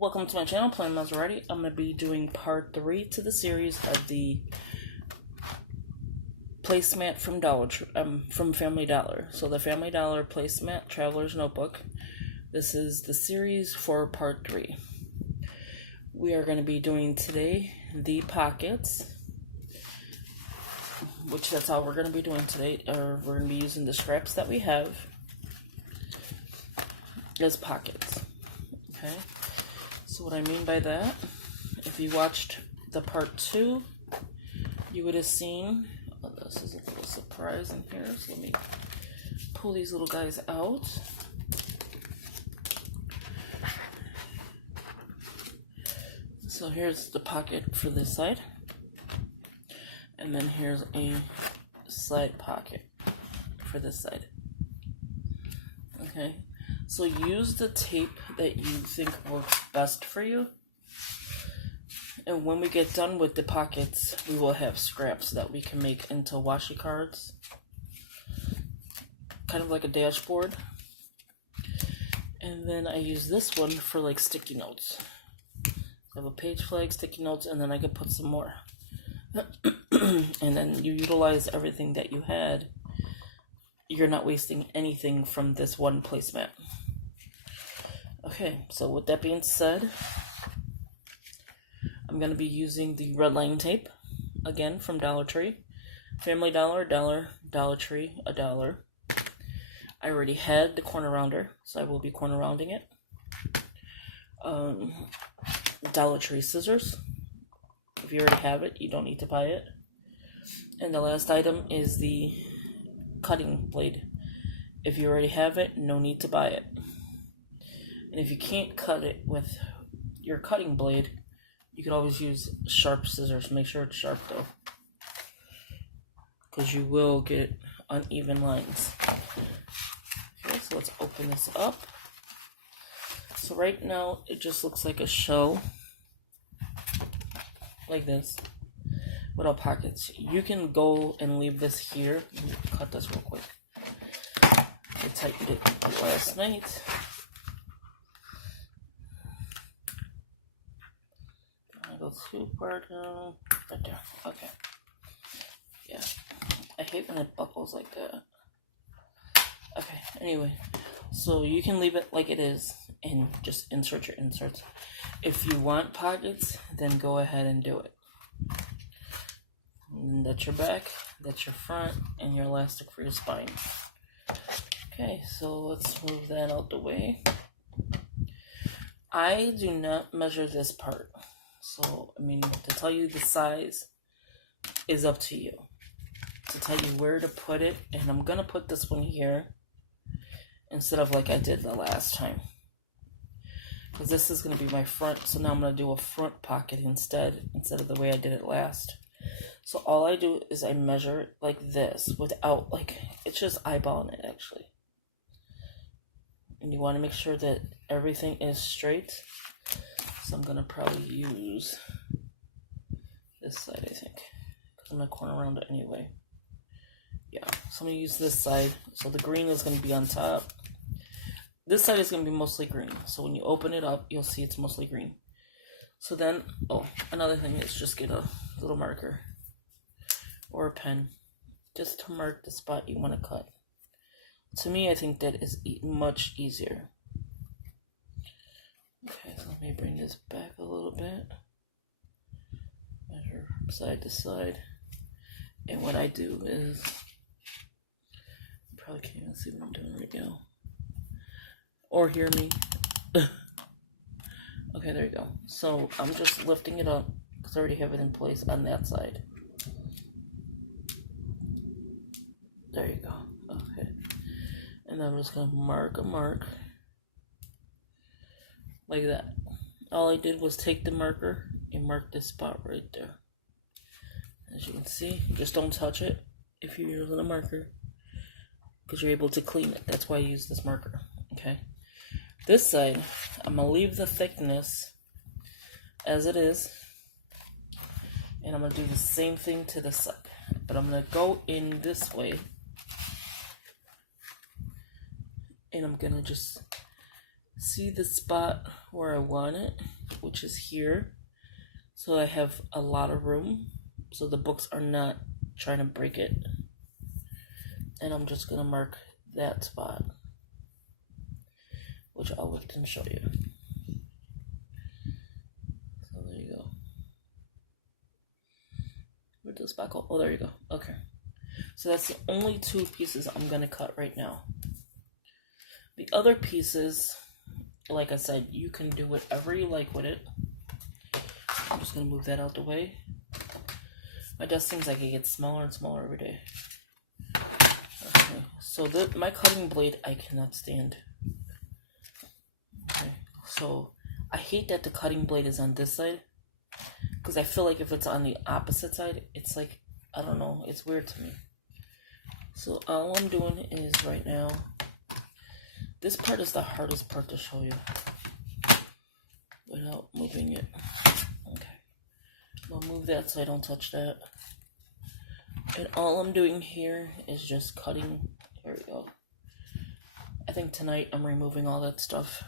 Welcome to my channel, Plain Maserati. I'm going to be doing part 3 to the series of the placemat from Family Dollar. So the Family Dollar placemat Traveler's Notebook. This is the series for part 3. We are going to be doing today the pockets, which that's all we're going to be doing today. Or we're going to be using the scraps that we have as pockets. Okay. So what I mean by that, if you watched the part 2, you would have seen, this is a little surprise in here, so let me pull these little guys out. So here's the pocket for this side, and then here's a side pocket for this side. Okay. So use the tape that you think works best for you. And when we get done with the pockets, we will have scraps that we can make into washi cards. Kind of like a dashboard. And then I use this one for like sticky notes. I have a page flag, sticky notes, and then I can put some more. And then you utilize everything that you had. You're not wasting anything from this one placemat. Okay, so with that being said, I'm going to be using the red line tape, again from Dollar Tree. Family Dollar, Dollar Tree, $1. I already had the corner rounder, so I will be corner rounding it. Dollar Tree scissors. If you already have it, you don't need to buy it. And the last item is the cutting blade. If you already have it, no need to buy it. And if you can't cut it with your cutting blade, you can always use sharp scissors. Make sure it's sharp though, because you will get uneven lines. Okay, so let's open this up. So right now it just looks like a shell, like this, without pockets. You can go and leave this here. Let me cut this real quick. I tightened it last night. Go too far down, right there. Okay. Yeah. I hate when it buckles like that. Okay, anyway. So you can leave it like it is and just insert your inserts. If you want pockets, then go ahead and do it. And that's your back, that's your front, and your elastic for your spine. Okay, so let's move that out the way. I do not measure this part. So, I mean, to tell you the size is up to you. To tell you where to put it, and I'm going to put this one here instead of like I did the last time. Because this is going to be my front, so now I'm going to do a front pocket instead of the way I did it last. So all I do is I measure it like this without, like, it's just eyeballing it actually. And you want to make sure that everything is straight. So I'm going to probably use this side, I think, because I'm going to corner around it anyway. Yeah, so I'm going to use this side. So the green is going to be on top. This side is going to be mostly green. So when you open it up, you'll see it's mostly green. So then, another thing is just get a little marker or a pen just to mark the spot you want to cut. To me, I think that is much easier. Okay, so let me bring this back a little bit. Measure from side to side. And what I do is, you probably can't even see what I'm doing right now. Or hear me. Okay, there you go. So I'm just lifting it up because I already have it in place on that side. There you go. Okay. And I'm just going to mark a mark. Like that. All I did was take the marker and mark this spot right there. As you can see, just don't touch it if you're using a marker, because you're able to clean it. That's why I use this marker. Okay. This side, I'm going to leave the thickness as it is. And I'm going to do the same thing to the side. But I'm going to go in this way. And I'm going to just see the spot where I want it, which is here. So I have a lot of room, so the books are not trying to break it. And I'm just gonna mark that spot, which I didn't show you. So there you go. Where did the spot go? Oh, there you go. Okay. So that's the only two pieces I'm gonna cut right now. The other pieces, like I said, you can do whatever you like with it. I'm just gonna move that out the way. My desk seems like it gets smaller and smaller every day. Okay, so my cutting blade I cannot stand. Okay, so I hate that the cutting blade is on this side, because I feel like if it's on the opposite side, it's like, I don't know, it's weird to me. So all I'm doing is right now, this part is the hardest part to show you without moving it. Okay, I'll move that so I don't touch that. And all I'm doing here is just cutting. There we go. I think tonight I'm removing all that stuff.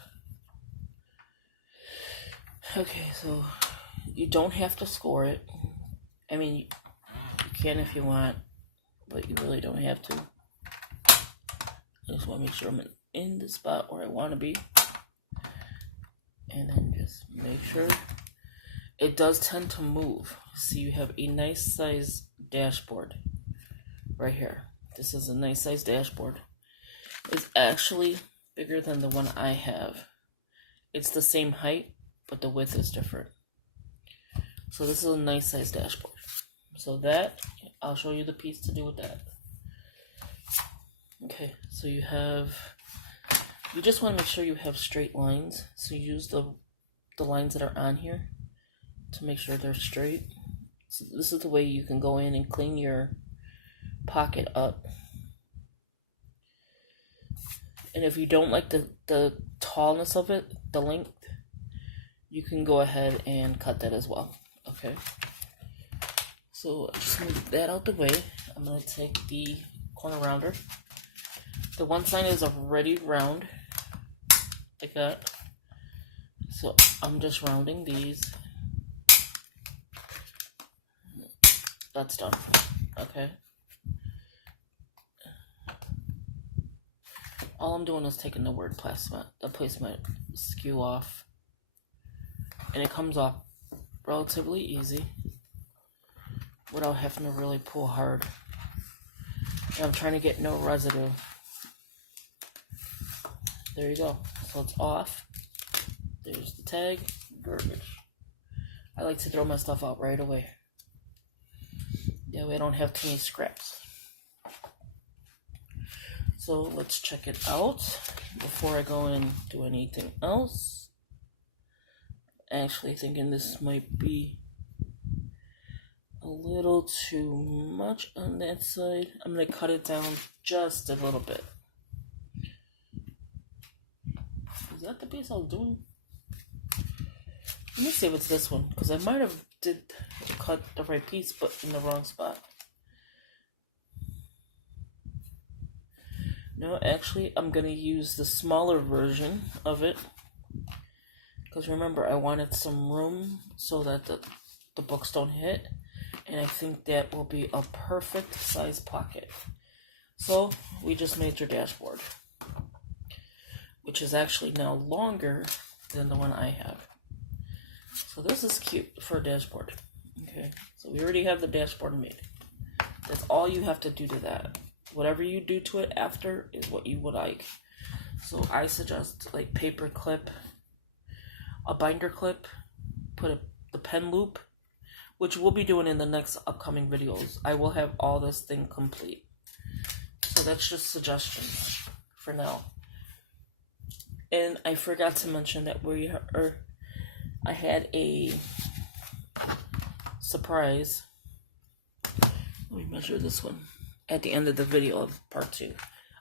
Okay, so you don't have to score it. I mean, you can if you want, but you really don't have to. I just want to make sure I'm in the spot where I want to be. And then just make sure. It does tend to move. So you have a nice size dashboard right here. This is a nice size dashboard. It's actually bigger than the one I have. It's the same height, but the width is different. So this is a nice size dashboard. So that, I'll show you the piece to do with that. Okay, so you just want to make sure you have straight lines. So you use the lines that are on here to make sure they're straight. So this is the way you can go in and clean your pocket up. And if you don't like the tallness of it, the length, you can go ahead and cut that as well. Okay. So just move that out the way. I'm going to take the corner rounder. The one side is already round, like that. So I'm just rounding these. That's done. Okay. All I'm doing is taking the word placement skew off. And it comes off relatively easy without having to really pull hard. And I'm trying to get no residue. There you go. So it's off. There's the tag. Garbage. I like to throw my stuff out right away. That way I don't have too many scraps. So let's check it out before I go and do anything else. Actually thinking this might be a little too much on that side. I'm going to cut it down just a little bit. Is that the piece I was doing? Let me see if it's this one, because I might have did cut the right piece but in the wrong spot. No, actually I'm going to use the smaller version of it, because remember I wanted some room so that the books don't hit, and I think that will be a perfect size pocket. So we just made your dashboard, which is actually now longer than the one I have. So this is cute for a dashboard. Okay, so we already have the dashboard made. That's all you have to do to that. Whatever you do to it after is what you would like. So I suggest like paper clip, a binder clip, put the pen loop, which we'll be doing in the next upcoming videos. I will have all this thing complete. So that's just suggestions for now. And I forgot to mention that I had a surprise. Let me measure this one at the end of the video of part 2.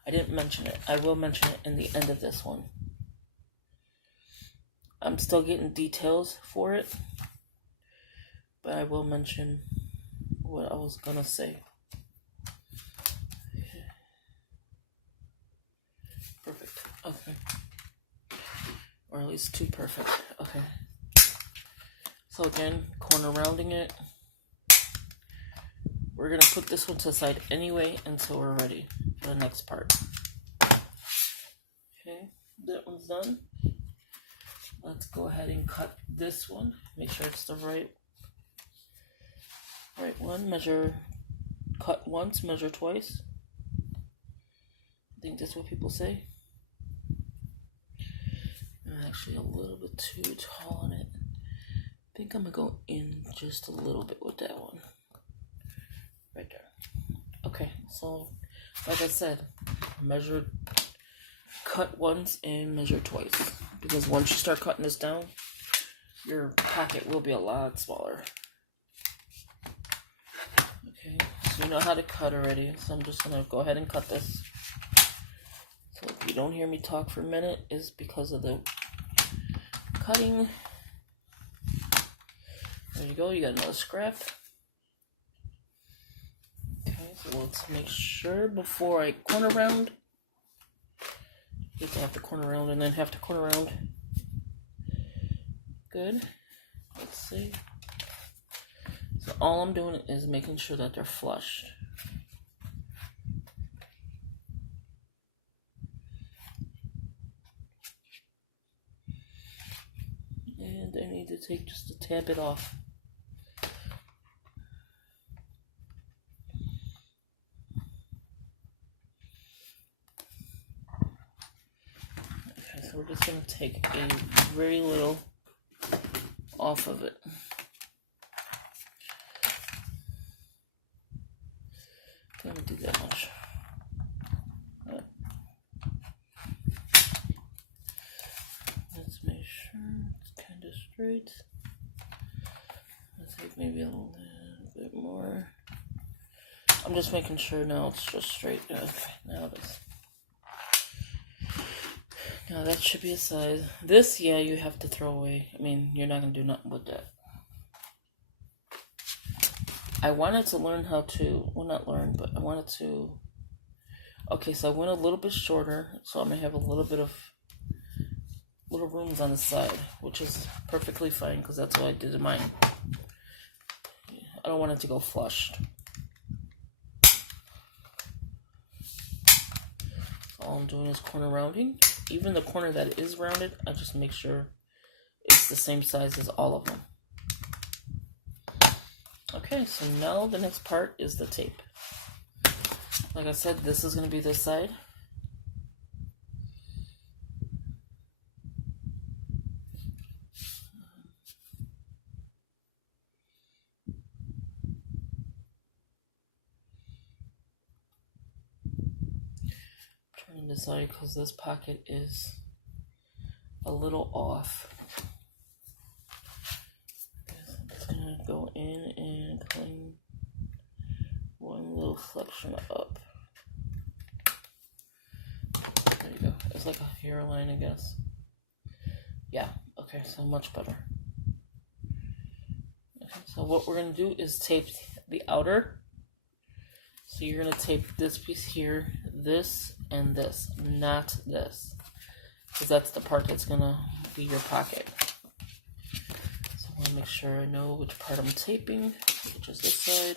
I didn't mention it. I will mention it in the end of this one. I'm still getting details for it, but I will mention what I was gonna say. Perfect. Okay. Or at least too perfect. Okay. So again, corner rounding it. We're going to put this one to the side anyway until we're ready for the next part. Okay, that one's done. Let's go ahead and cut this one. Make sure it's the right one. Measure, cut once, measure twice. I think that's what people say. I'm actually a little bit too tall on it. I think I'm going to go in just a little bit with that one. Right there. Okay, so like I said, measure, cut once and measure twice. Because once you start cutting this down, your pocket will be a lot smaller. Okay, so you know how to cut already, so I'm just going to go ahead and cut this. So if you don't hear me talk for a minute, it's because of the cutting. There you go, you got another scrap. Okay, so let's make sure before I corner round. You have to corner round and then have to corner round. Good. Let's see. So all I'm doing is making sure that they're flushed. And I need to take just a tad bit off. Okay, so we're just going to take a very little off of it. Don't do that much. Let's make sure it's kind of straight. Let's take maybe a little bit more. I'm just making sure now it's just straight. Okay, now it is. Now that should be a size. This, yeah, you have to throw away. I mean, you're not going to do nothing with that. I wanted to learn how to, well, not learn, but I wanted to, okay, so I went a little bit shorter, so I'm going to have a little bit of, little rooms on the side, which is perfectly fine, because that's what I did in mine. I don't want it to go flushed. So all I'm doing is corner rounding. Even the corner that is rounded, I just make sure it's the same size as all of them. Okay, so now the next part is the tape. Like I said, this is going to be this side. Turning this side because this pocket is a little off. I'm just going to go in and clean one little section up. There you go. It's like a hairline, I guess. Yeah, okay, so much better. Okay, so what we're going to do is tape the outer. So you're going to tape this piece here, this, and this, not this. Because that's the part that's going to be your pocket. So I want to make sure I know which part I'm taping, which is this side.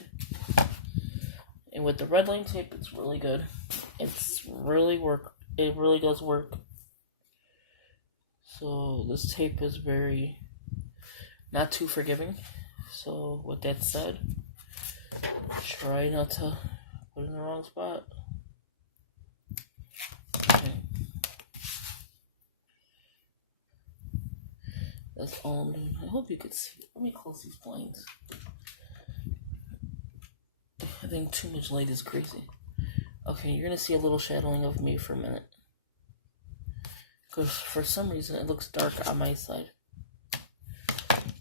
And with the red line tape, it's really good. It really does work. So this tape is very, not too forgiving. So with that said, try not to put it in the wrong spot. Okay. That's all I'm doing. I hope you could see. Let me close these blinds. I think too much light is crazy. Okay, you're going to see a little shadowing of me for a minute. Because for some reason it looks dark on my side.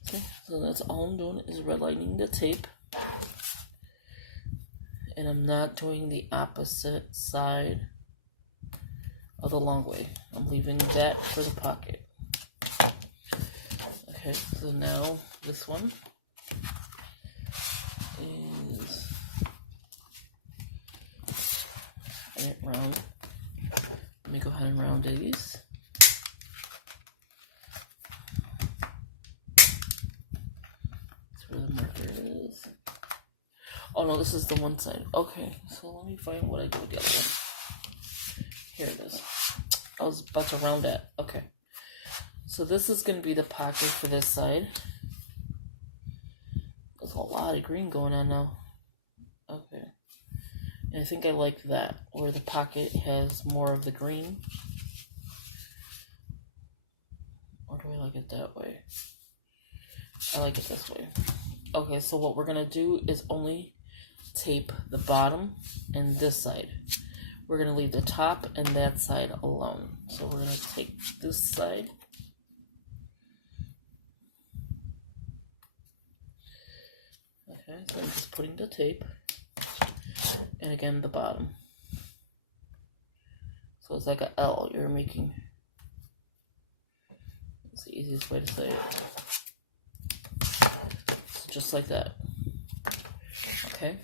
Okay, so that's all I'm doing is redlining the tape. And I'm not doing the opposite side of the long way. I'm leaving that for the pocket. Okay, so now this one is round. Let me go ahead and round these. where the marker is. Oh no, this is the one side. Okay, so let me find what I did with the other one. Here it is. I was about to round that. Okay. So this is going to be the pocket for this side. There's a lot of green going on now. Okay. And I think I like that, where the pocket has more of the green. Or do I like it that way? I like it this way. Okay, so what we're going to do is only tape the bottom and this side. We're going to leave the top and that side alone. So we're going to take this side. Okay, so I'm just putting the tape. And again, the bottom. So it's like a L you're making. That's the easiest way to say it. So just like that. Okay.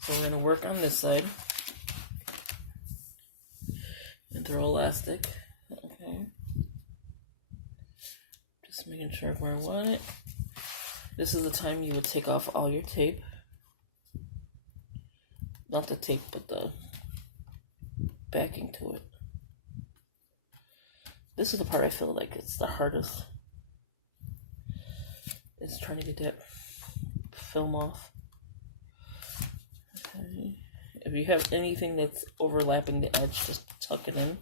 So we're going to work on this side. And throw elastic. Okay. Just making sure where I want it. This is the time you would take off all your tape. Not the tape, but the backing to it. This is the part I feel like it's the hardest. Is trying to get that film off. Okay. If you have anything that's overlapping the edge, just tuck it in.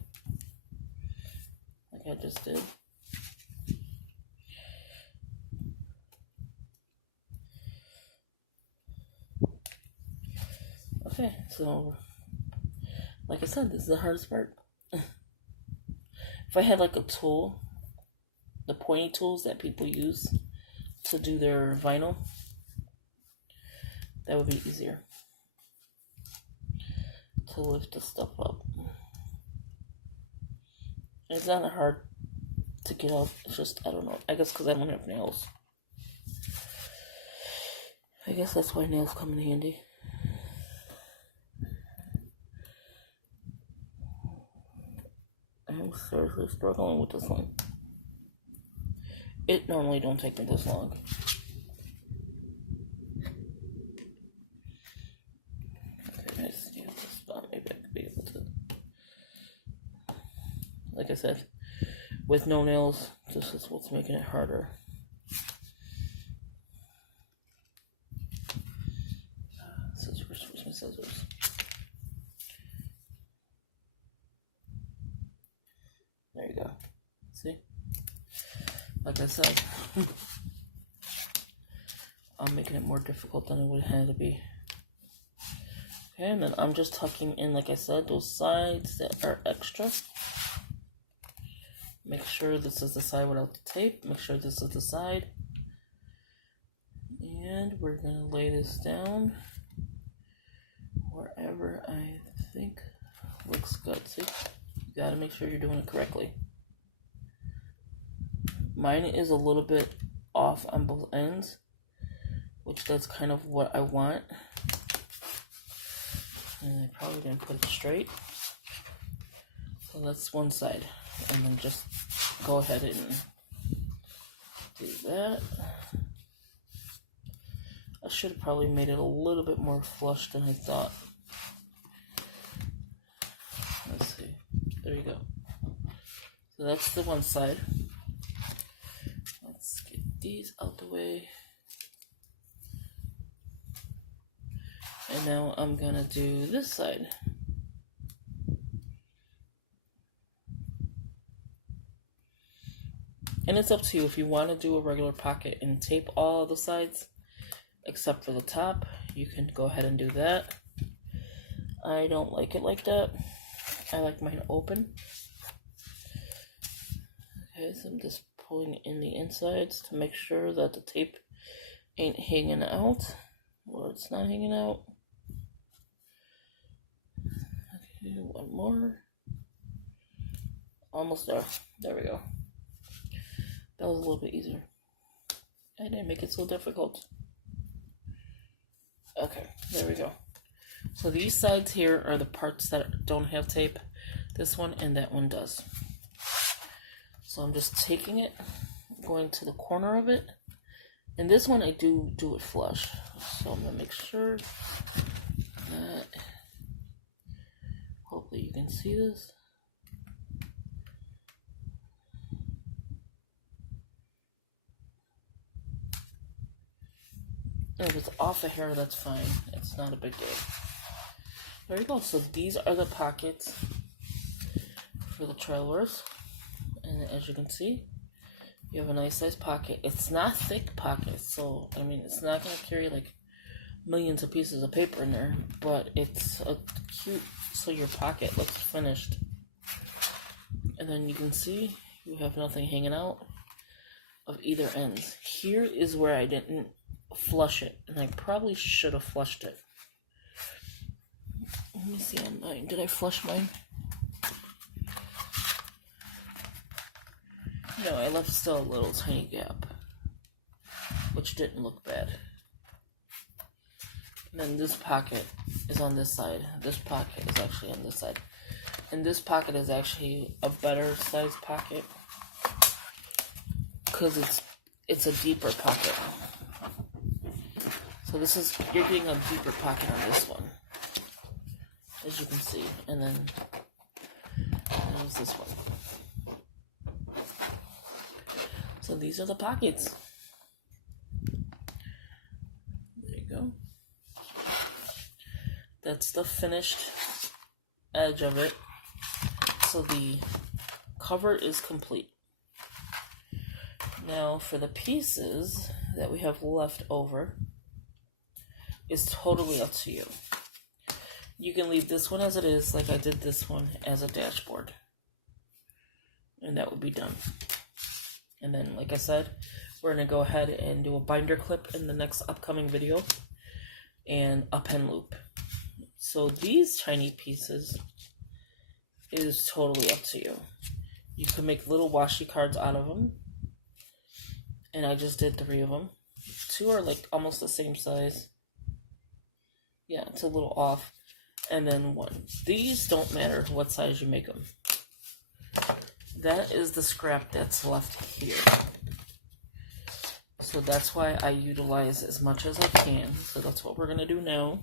Like I just did. Okay, so like I said, this is the hardest part. If I had like a tool, the pointy tools that people use to do their vinyl, that would be easier to lift the stuff up. It's not hard to get out, it's just, I don't know, I guess because I don't have nails. I guess that's why nails come in handy. I'm seriously struggling with this one. It normally don't take me this long. Okay, nice. Yeah, this spot, maybe I could be able to. Like I said, with no nails, this is what's making it harder. Scissors, where's my scissors? There you go. See? Like I said, I'm making it more difficult than it would have to be. Okay, and then I'm just tucking in, like I said, those sides that are extra. Make sure this is the side without the tape. Make sure this is the side. And we're going to lay this down wherever I think looks good. See? You got to make sure you're doing it correctly. Mine is a little bit off on both ends, which that's kind of what I want. And I probably didn't put it straight. So that's one side. And then just go ahead and do that. I should have probably made it a little bit more flush than I thought. Let's see. There you go. So that's the one side. Let's get these out the way. And now I'm gonna do this side. And it's up to you if you want to do a regular pocket and tape all the sides except for the top. You can go ahead and do that. I don't like it like that. I like mine open. Okay, so I'm just pulling in the insides to make sure that the tape ain't hanging out, or it's not hanging out. Okay, one more. Almost there. There we go. That was a little bit easier. I didn't make it so difficult. Okay, there we go. So these sides here are the parts that don't have tape. This one and that one does. So I'm just taking it, going to the corner of it, And this one I do it flush. So I'm going to make sure that, hopefully you can see this. If it's off a hair, that's fine. It's not a big deal. There you go. So these are the pockets for the trailers. And as you can see, you have a nice size pocket. It's not thick pockets, so I mean it's not going to carry like millions of pieces of paper in there, but it's a cute, so your pocket looks finished. And then you can see you have nothing hanging out of either ends. Here is where I didn't flush it, and I probably should have flushed it. Let me see on mine. Did I flush mine? No, I left still a little tiny gap, which didn't look bad. And then this pocket is on this side. This pocket is actually on this side. And this pocket is actually a better size pocket because it's a deeper pocket. So this is, you're getting a deeper pocket on this one, as you can see. And then there's this one. So these are the pockets. There you go. That's the finished edge of it. So the cover is complete. Now for the pieces that we have left over, it's totally up to you. You can leave this one as it is, like I did this one, as a dashboard. And that would be done. And then, like I said, we're going to go ahead and do a binder clip in the next upcoming video. And a pen loop. So these tiny pieces is totally up to you. You can make little washi cards out of them. And I just did 3 of them. 2 are like almost the same size. Yeah, it's a little off. And then 1. These don't matter what size you make them. That is the scrap that's left here. So that's why I utilize as much as I can. So that's what we're going to do now.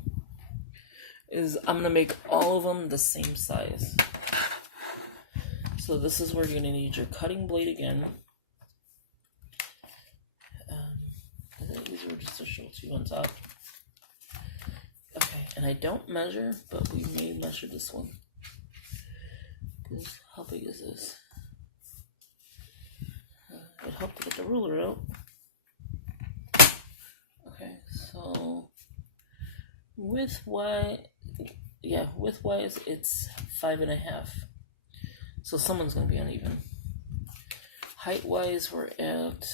Is I'm going to make all of them the same size. So this is where you're going to need your cutting blade again. I think these were just to show to you on top. Okay, and I don't measure, but we may measure this one. How big is this? It helped to get the ruler out. Okay, so width-wise, it's 5.5. So someone's going to be uneven. Height-wise, we're at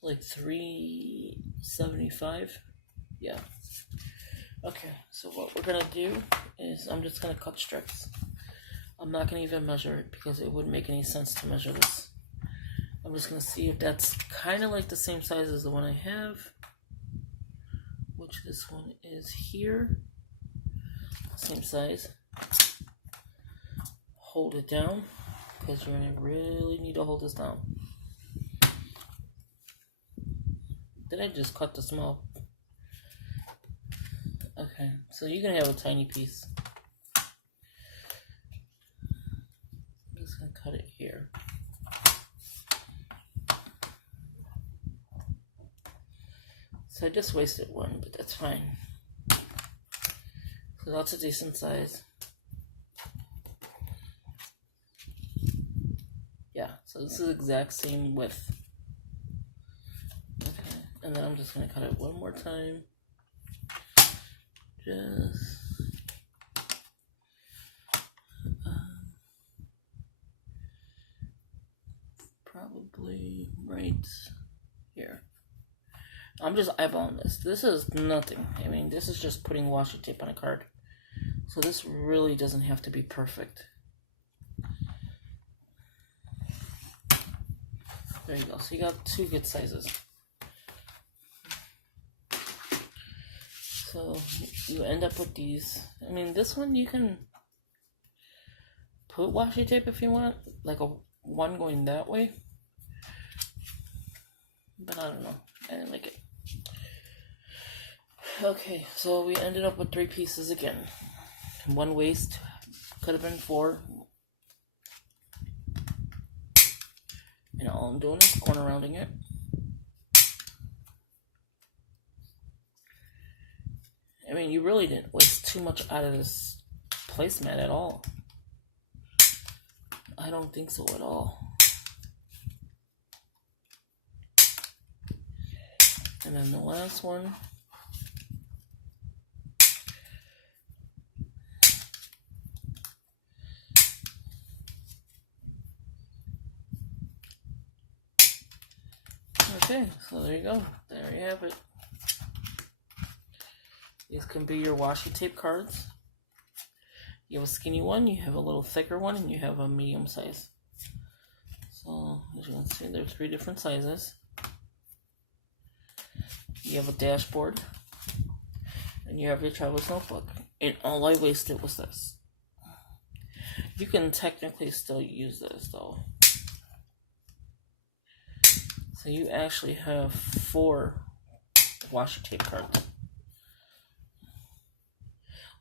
like 375. Yeah. Okay, so what we're going to do is I'm just going to cut strips. I'm not going to even measure it because it wouldn't make any sense to measure this. I'm just going to see if that's kind of like the same size as the one I have, which this one is here. Same size. Hold it down because you're going to really need to hold this down. Did I just cut the small? Okay, so you're going to have a tiny piece. I'm just going to cut it here. So I just wasted one, but that's fine. So that's a decent size. Yeah, so this is the exact same width. Okay, and then I'm just going to cut it one more time. Just probably right here. I'm just eyeballing this. This is nothing. I mean, this is just putting washi tape on a card. So this really doesn't have to be perfect. There you go. So you got 2 good sizes. So you end up with these. I mean, this one you can put washi tape if you want, like a one going that way, but I don't know. I didn't like it. Okay, so we ended up with 3 pieces again. 1 waist, could have been 4. And all I'm doing is corner rounding it. I mean, you really didn't waste too much out of this placemat at all. I don't think so at all. And then the last one. Okay, so there you go. There you have it. These can be your washi tape cards. You have a skinny one, you have a little thicker one, and you have a medium size. So, as you can see, there's 3 different sizes. You have a dashboard, and you have your traveler's notebook. And all I wasted was this. You can technically still use this, though. So you actually have 4 washi tape cards.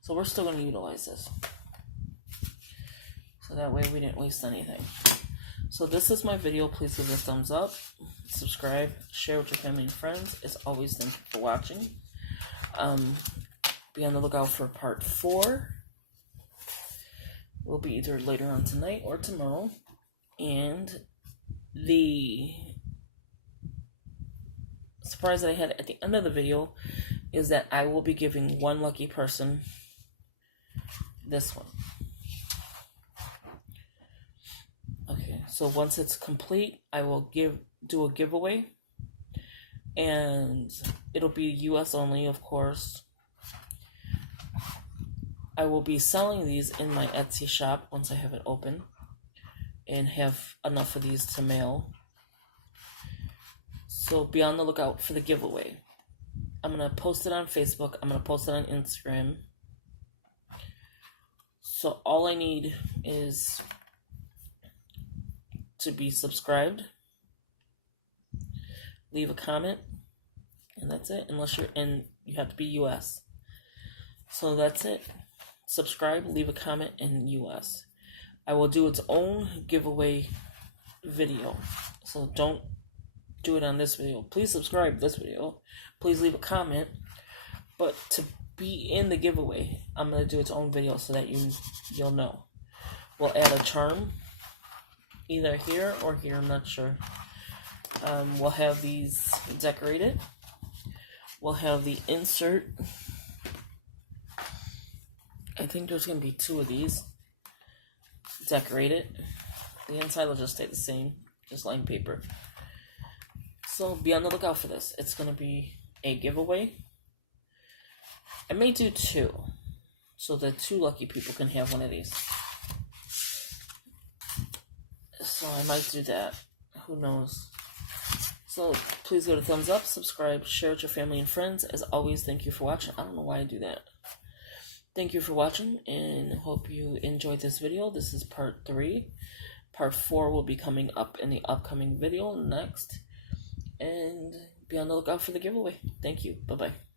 So we're still going to utilize this. So that way we didn't waste anything. So this is my video. Please give it a thumbs up. Subscribe. Share with your family and friends. As always, thank you for watching. Be on the lookout for part 4. Will be either later on tonight or tomorrow. And the surprise that I had at the end of the video is that I will be giving one lucky person this one. Okay, so once it's complete, I will do a giveaway, and it'll be US only, of course. I will be selling these in my Etsy shop once I have it open and have enough of these to mail. So be on the lookout for the giveaway. I'm going to post it on Facebook. I'm going to post it on Instagram. So all I need is to be subscribed, leave a comment, and that's it. Unless you're in, you have to be US. So that's it. Subscribe, leave a comment in US. I will do its own giveaway video. So don't do it on this video. Please subscribe this video. Please leave a comment. But to be in the giveaway, I'm going to do its own video so that you'll know. We'll add a charm either here or here, I'm not sure. We'll have these decorated. We'll have the insert. I think there's going to be 2 of these decorated. The inside will just stay the same, just line paper. So be on the lookout for this. It's going to be a giveaway. I may do 2, so that 2 lucky people can have one of these. So I might do that. Who knows? So please give it a thumbs up, subscribe, share with your family and friends. As always, thank you for watching. I don't know why I do that. Thank you for watching, and hope you enjoyed this video. This is part 3. Part 4 will be coming up in the upcoming video next. And be on the lookout for the giveaway. Thank you. Bye-bye.